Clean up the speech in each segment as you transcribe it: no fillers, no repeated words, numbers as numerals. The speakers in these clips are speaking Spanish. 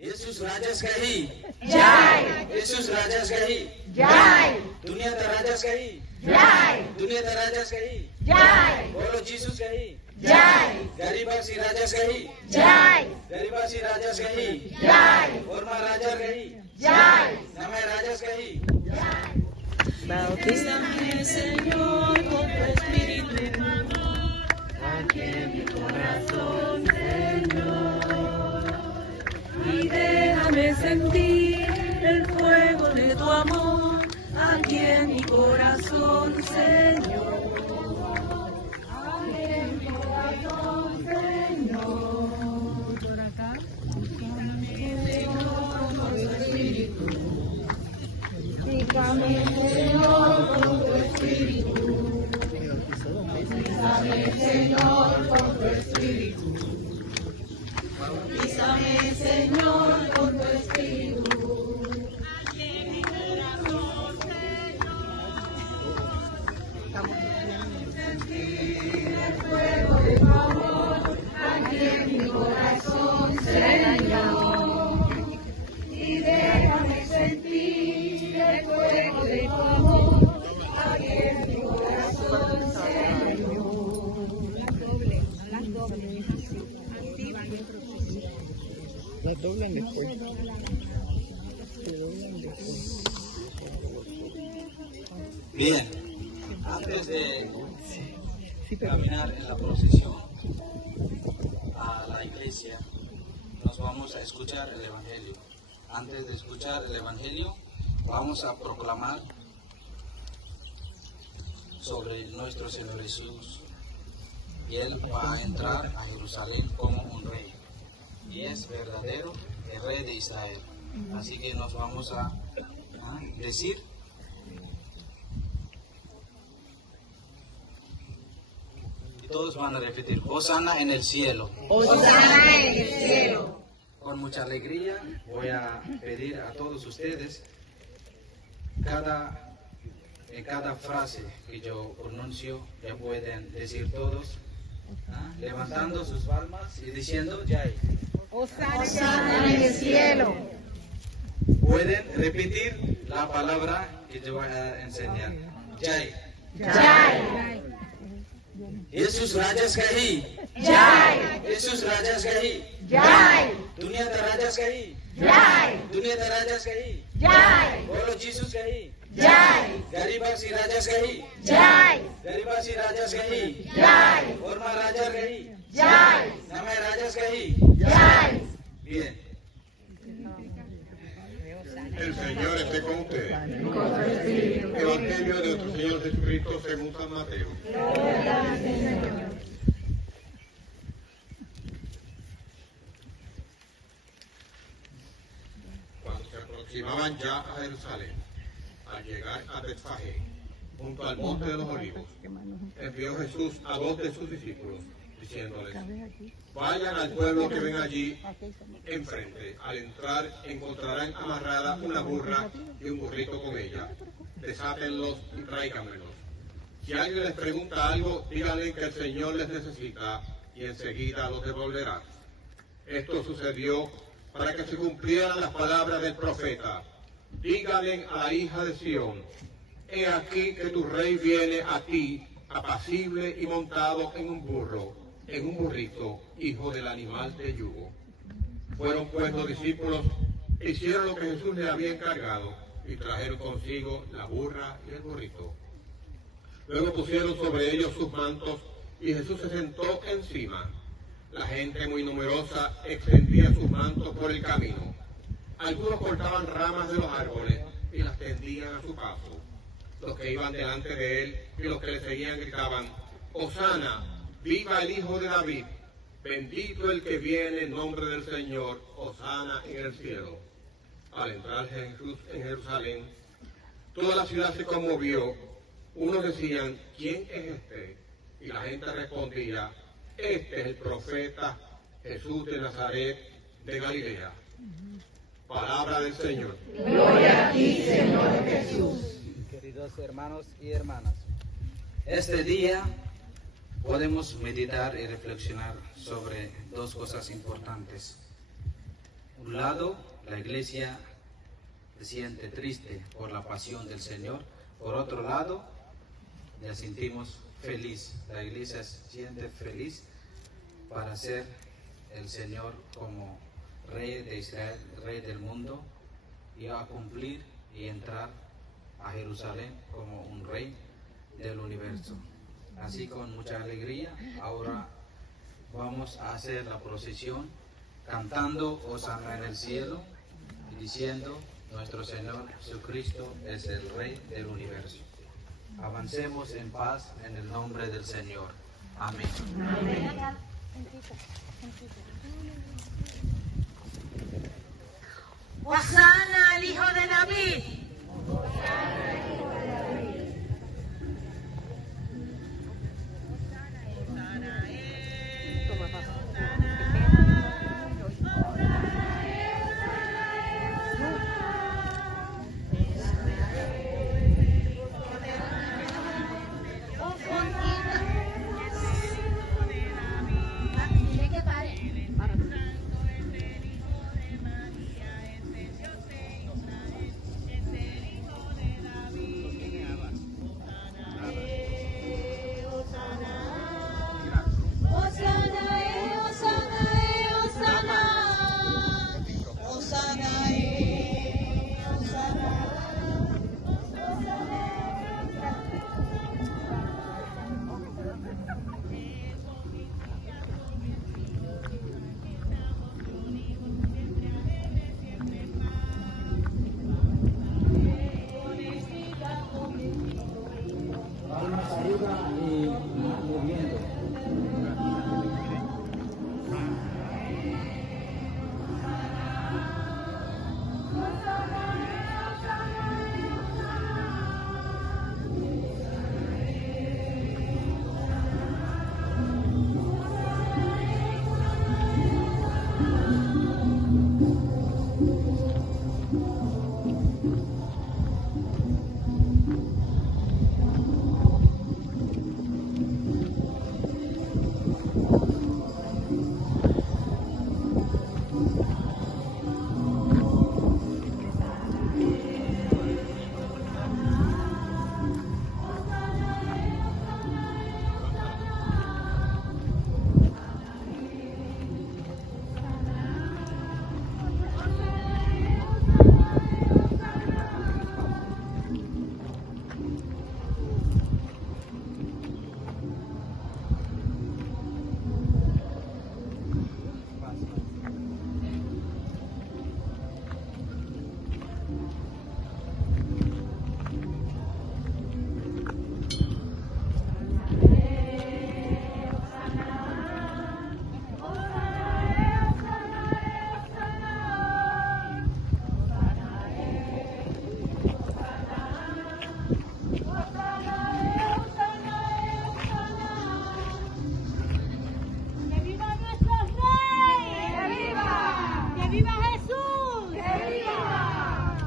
येशूस राजास काही जय येशूस राजास काही जय दुनियाचा राजास काही जय दुनियाचा राजास काही जय बोलो जीसस काही जय गरीबासी राजास काही जय गरीबासी राजास काही जय ओरमा राजा काही जय नमे राजास काही Bautízame, Señor, con tu Espíritu, aquí en mi corazón, Señor, y déjame sentir el fuego de tu amor, aquí en mi corazón, Señor. Aquí en mi corazón, Señor. Señor, con tu Espíritu. Bautízame, Señor, con tu Espíritu. Bautízame, Señor, con tu Espíritu. Bautízame, Señor, con tu Espíritu. Aquí en mi corazón, Señor. Sentir el fuego de tu amor. Aquí en mi corazón, Señor. Y déjame sentir el fuego de tu amor, aquí en mi corazón, Señor. Las doblan después. Se doblan después. Bien, antes de caminar en la procesión a la iglesia, nos vamos a escuchar el Evangelio. Antes de escuchar el Evangelio, vamos a proclamar sobre nuestro Señor Jesús. Y Él va a entrar a Jerusalén como un rey. Y es verdadero el rey de Israel. Así que nos vamos a decir. Y todos van a repetir, Hosana en el cielo. Hosana en el cielo. Con mucha alegría voy a pedir a todos ustedes, en cada frase que yo pronuncio, ya pueden decir todos, levantando sus palmas y diciendo, Jai. Hosana en el cielo. Pueden repetir la palabra que yo voy a enseñar. Jai. Jai Jesús Rajas Kahi. Jai Jesús Rajas Kahi. Jai दुनिया का राजा कही Jai दुनिया का राजा कही Jai बोलो जीसस कही Jai गरीबासी राजा कही Jai गरीबासी राजा कही Jai ओरमा राजा कही Jai नमे राजा कही Jai. Bien. El Señor esté con ustedes. Evangelio de nuestro Señor Jesucristo según San Mateo. Cuando se aproximaban ya a Jerusalén, al llegar a Betfagé, junto al monte de los olivos, envió Jesús a 2 de sus discípulos, diciéndoles: vayan al pueblo que ven allí enfrente. Al entrar encontrarán amarrada una burra y un burrito con ella. Desátenlos y tráiganmelos. Si alguien les pregunta algo, díganle que el Señor les necesita y enseguida los devolverá. Esto sucedió para que se cumplieran las palabras del profeta. Díganle a la hija de Sión: he aquí que tu rey viene a ti, apacible y montado en un burro, en un burrito, hijo del animal de yugo. Fueron pues los discípulos, hicieron lo que Jesús les había encargado y trajeron consigo la burra y el burrito. Luego pusieron sobre ellos sus mantos y Jesús se sentó encima. La gente muy numerosa extendía sus mantos por el camino. Algunos cortaban ramas de los árboles y las tendían a su paso. Los que iban delante de él y los que le seguían gritaban: Hosana, viva el Hijo de David, bendito el que viene en nombre del Señor, Hosana en el cielo. Al entrar Jesús en Jerusalén, toda la ciudad se conmovió. Unos decían: ¿quién es este? Y la gente respondía: este es el profeta Jesús de Nazaret de Galilea. Palabra del Señor. Gloria a ti, Señor Jesús. Queridos hermanos y hermanas, este día podemos meditar y reflexionar sobre dos cosas importantes. un lado, la iglesia se siente triste por la pasión del Señor. Por otro lado, la sentimos feliz. La iglesia se siente feliz para ser el Señor como Rey de Israel, Rey del mundo, y a cumplir y entrar a Jerusalén como un Rey del universo. Así, con mucha alegría, ahora vamos a hacer la procesión cantando Hosana en el cielo y diciendo: nuestro Señor Jesucristo es el Rey del universo. Avancemos en paz en el nombre del Señor. Amén. Hosana al Hijo de David. Palmas arriba y moviendo.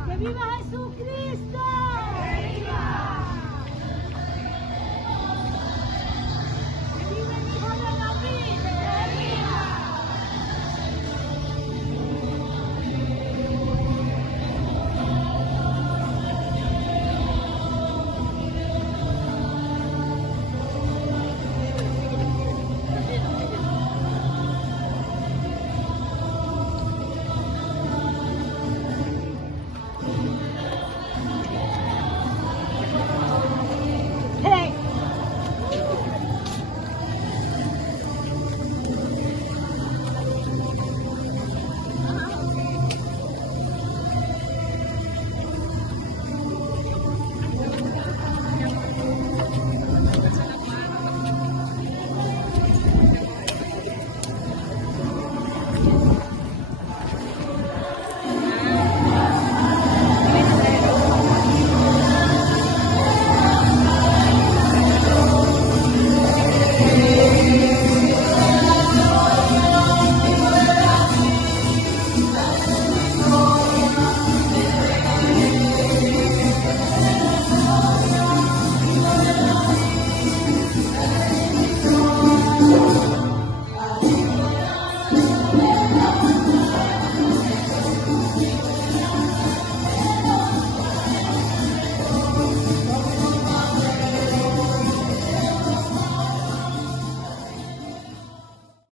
¡Que viva